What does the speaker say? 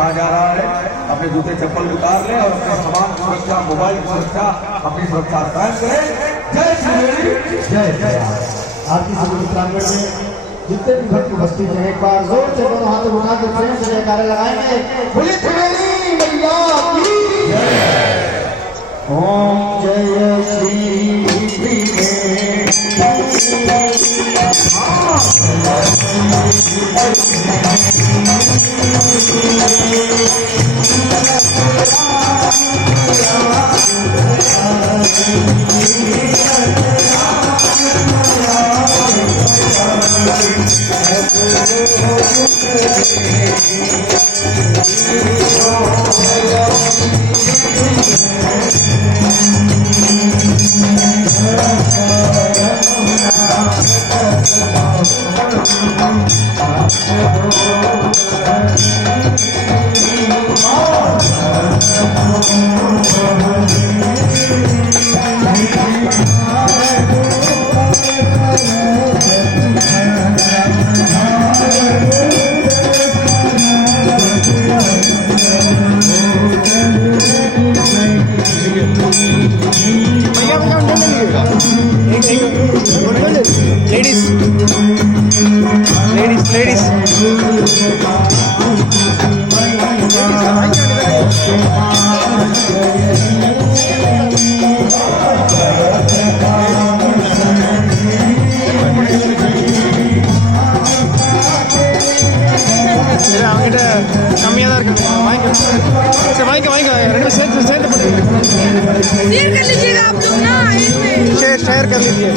कहा जा रहा है अपने जूते चप्पल उतार ले और अपने सामान की सुरक्षा, मोबाइल की सुरक्षा, अपनी सुरक्षा कायम करें। जय श्री जय जय। आरती समिति प्रांगण में जितने भी भक्त उपस्थित हैं एक बार जोर से दोनों हाथ उठा के प्रेम से जयकारे लगाएंगे। बोली त्रिवेणी मैया की जय। ओम जय श्री शेयर कर लीजिएगा आप लोग ना, शेयर कर लीजिए।